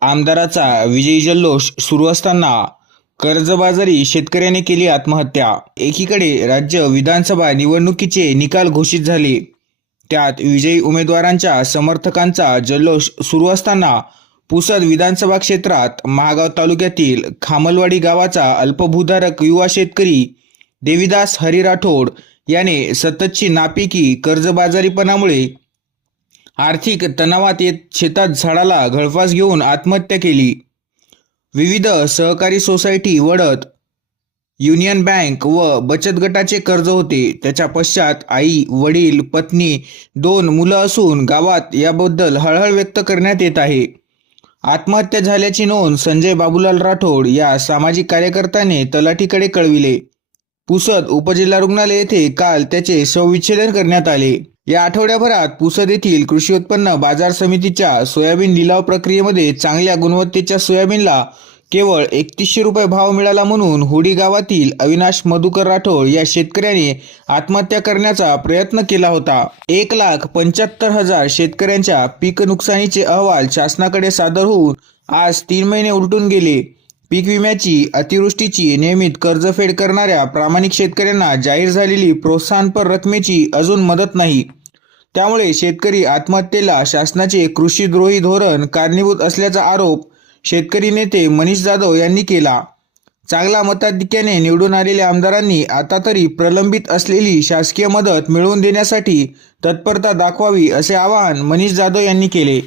आमदाराचा विजयी जल्लोष सुरू असताना कर्जबाजारी शेतकऱ्याने केली आत्महत्या. एकीकडे राज्य विधानसभा निवडणुकीचे निकाल घोषित झाले. त्यात विजयी उमेदवारांच्या समर्थकांचा जल्लोष सुरू असताना पुसद विधानसभा क्षेत्रात महागाव तालुक्यातील खामलवाडी गावाचा अल्पभूधारक युवा शेतकरी देविदास हरी राठोड याने सततची नापिकी कर्जबाजारीपणामुळे आर्थिक तणावात येत शेतात झाडाला गळफास घेऊन आत्महत्या केली. विविध सहकारी सोसायटी वडत युनियन बँक व बचत गटाचे कर्ज होते. त्याच्या पश्चात आई वडील पत्नी दोन मुलं असून गावात याबद्दल हळहळ व्यक्त करण्यात येत आहे. आत्महत्या झाल्याची नोंद संजय बाबूलाल राठोड या सामाजिक कार्यकर्त्याने तलाठीकडे कळविले. पुसद उपजिल्हा रुग्णालय येथे काल त्याचे शवविच्छेदन करण्यात आले. या आठवड्याभरात पुसद येथील कृषी उत्पन्न बाजार समितीच्या सोयाबीन लिलाव प्रक्रियेमध्ये चांगल्या गुणवत्तेच्या सोयाबीनला केवळ एकतीसशे रुपये भाव मिळाला म्हणून हुडी गावातील अविनाश मधुकर राठोड या शेतकऱ्याने आत्महत्या करण्याचा प्रयत्न केला होता. एक लाख पंच्याहत्तर हजार शेतकऱ्यांच्या पीक नुकसानीचे अहवाल शासनाकडे सादर होऊन आज तीन महिने उलटून गेले. पीक विम्याची अतिवृष्टीची नियमित कर्जफेड करणाऱ्या प्रामाणिक शेतकऱ्यांना जाहीर झालेली प्रोत्साहनपर रकमेची अजून मदत नाही. त्यामुळे शेतकरी आत्महत्येला शासनाचे कृषीद्रोही धोरण कारणीभूत असल्याचा आरोप शेतकरी नेते मनीष जाधव यांनी केला. चांगला मताधिक्याने निवडून आलेल्या आमदारांनी आता तरी प्रलंबित असलेली शासकीय मदत मिळवून देण्यासाठी तत्परता दाखवावी असे आवाहन मनीष जाधव यांनी केले.